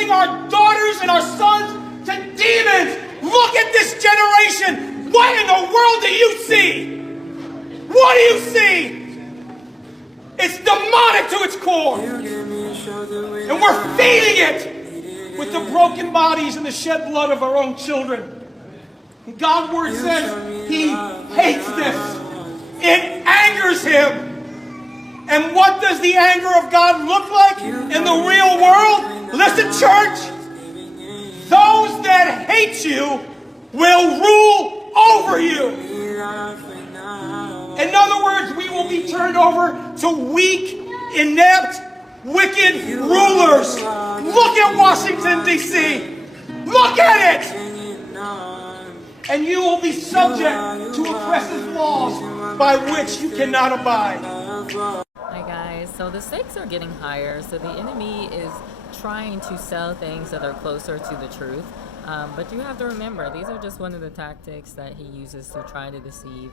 losing our daughters and our sons to demons. Look at this generation. What in the world do you see? What do you see? It's demonic to its core. And we're feeding it with the broken bodies and the shed blood of our own children. And God's word says he hates this. It angers him. And what does the anger of God look like in the real world? Listen, church. Those that hate you will rule over you. In other words, we will be turned over to weak, inept, wicked rulers. Look at Washington, D.C. Look at it. And you will be subject to oppressive laws by which you cannot abide. Hi guys, so the stakes are getting higher, so the enemy is trying to sell things that are closer to the truth, but you have to remember these are just one of the tactics that he uses to try to deceive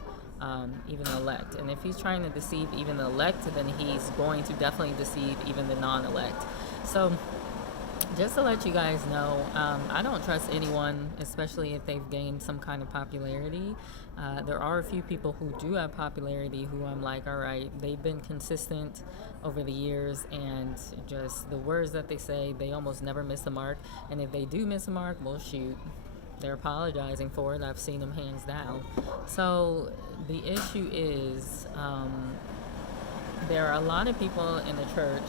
even the elect. And if he's trying to deceive even the elect, then he's going to definitely deceive even the non-elect. So just to let you guys know, I don't trust anyone, especially if they've gained some kind of popularity. There are a few people who do have popularity who I'm like, all right, they've been consistent over the years, and just the words that they say, they almost never miss the mark. And if they do miss a mark, well, shoot, they're apologizing for it. I've seen them hands down. So the issue is there are a lot of people in the church,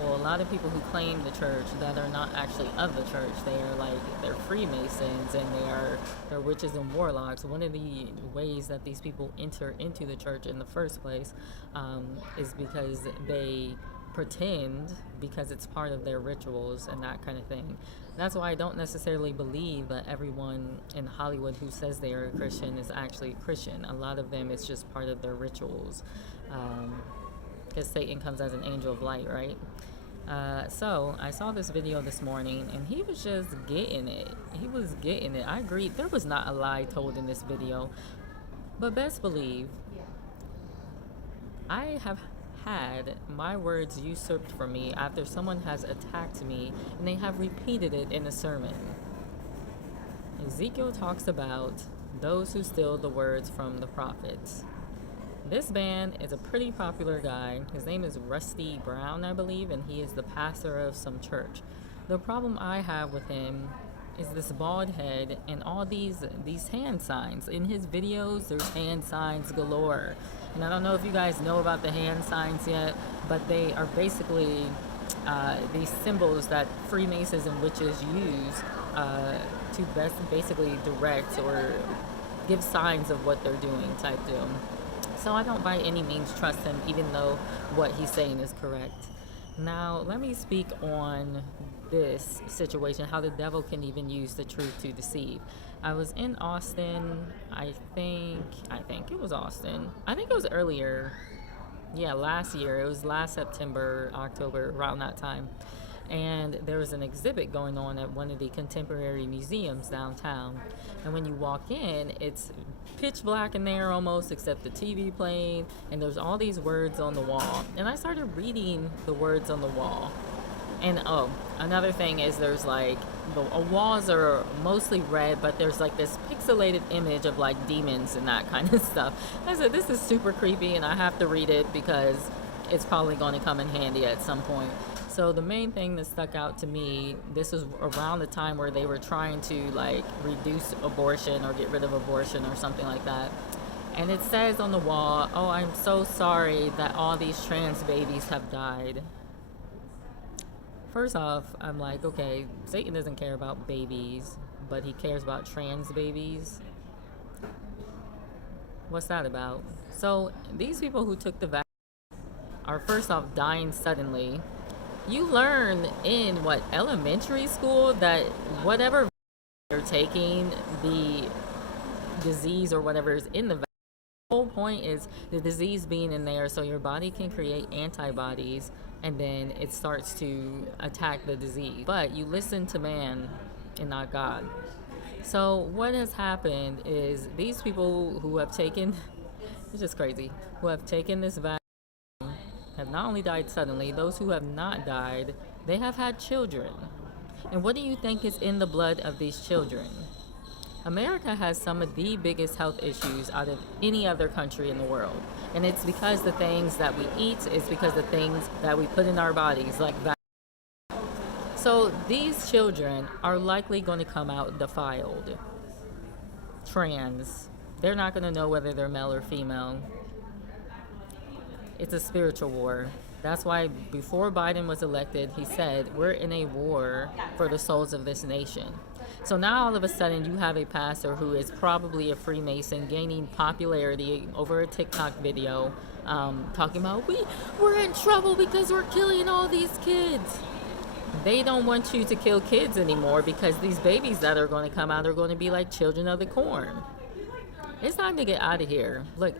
well, a lot of people who claim the church that are not actually of the church. They're Freemasons, and they're witches and warlocks. One of the ways that these people enter into the church in the first place is because they pretend, because it's part of their rituals and that kind of thing. That's why I don't necessarily believe that everyone in Hollywood who says they are a Christian is actually a Christian. A lot of them, it's just part of their rituals, because Satan comes as an angel of light, right? So I saw this video this morning, and he was just getting it. He was getting it. I agree. There was not a lie told in this video, but best believe I have had my words usurped from me after someone has attacked me, and they have repeated it in a sermon. Ezekiel talks about those who steal the words from the prophets. This man is a pretty popular guy. His name is Rusty Brown, I believe, and he is the pastor of some church. The problem I have with him is this bald head and all these hand signs. In his videos, there's hand signs galore. And I don't know if you guys know about the hand signs yet, but they are basically these symbols that Freemasons and witches use to basically direct or give signs of what they're doing type deal. So I don't by any means trust him, even though what he's saying is correct. Now, let me speak on this situation, how the devil can even use the truth to deceive. I was in Austin, I think it was Austin. I think it was earlier, last year. It was last September, October, around that time. And there was an exhibit going on at one of the contemporary museums downtown. And when you walk in, it's pitch black in there almost, except the TV playing, and there's all these words on the wall. And I started reading the words on the wall. And another thing is there's like, the walls are mostly red, but there's like this pixelated image of like demons and that kind of stuff. I said, this is super creepy, and I have to read it because it's probably going to come in handy at some point. So the main thing that stuck out to me, this was around the time where they were trying to like reduce abortion or get rid of abortion or something like that. And it says on the wall, "Oh, I'm so sorry that all these trans babies have died." First off, I'm like, okay, Satan doesn't care about babies, but he cares about trans babies. What's that about? So these people who took the vaccine are first off dying suddenly. You learn in elementary school that whatever you're taking, the disease or whatever is in the vaccine. The whole point is the disease being in there so your body can create antibodies, and then it starts to attack the disease. But you listen to man and not God. So what has happened is these people who have taken, it's just crazy, who have taken this vaccine have not only died suddenly, those who have not died, they have had children. And what do you think is in the blood of these children? America has some of the biggest health issues out of any other country in the world. And it's because the things that we eat, it's because the things that we put in our bodies, like that. So these children are likely going to come out defiled, trans. They're not going to know whether they're male or female. It's a spiritual war. That's why before Biden was elected, he said, we're in a war for the souls of this nation. So now all of a sudden you have a pastor who is probably a Freemason gaining popularity over a TikTok video, talking about, we're in trouble because we're killing all these kids. They don't want you to kill kids anymore because these babies that are going to come out are going to be like children of the corn. It's time to get out of here. Look,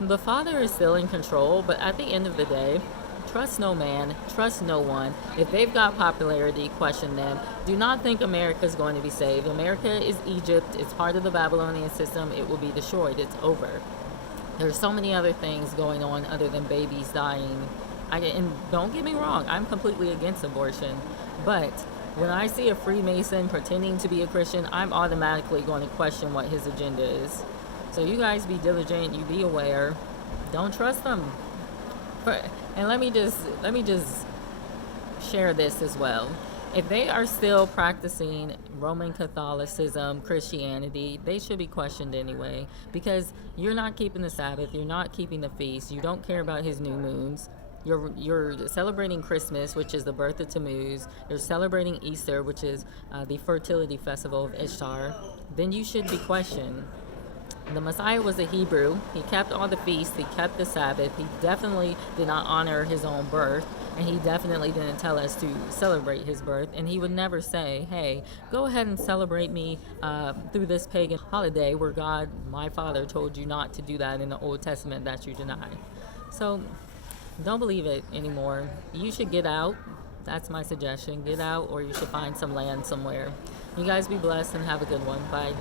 the Father is still in control, but at the end of the day, trust no man, trust no one. If they've got popularity, question them. Do not think America is going to be saved. America is Egypt. It's part of the Babylonian system. It will be destroyed. It's over. There's so many other things going on other than babies dying. And don't get me wrong, I'm completely against abortion. But when I see a Freemason pretending to be a Christian, I'm automatically going to question what his agenda is. So you guys be diligent, you be aware. Don't trust them. And let me just share this as well. If they are still practicing Roman Catholicism, Christianity, they should be questioned anyway, because you're not keeping the Sabbath, you're not keeping the feast, you don't care about his new moons. You're celebrating Christmas, which is the birth of Tammuz. You're celebrating Easter, which is the fertility festival of Ishtar. Then you should be questioned. The Messiah was a Hebrew. He kept all the feasts. He kept the Sabbath. He definitely did not honor his own birth. And he definitely didn't tell us to celebrate his birth. And he would never say, hey, go ahead and celebrate me through this pagan holiday where God, my Father, told you not to do that in the Old Testament that you deny. So don't believe it anymore. You should get out. That's my suggestion. Get out, or you should find some land somewhere. You guys be blessed and have a good one. Bye.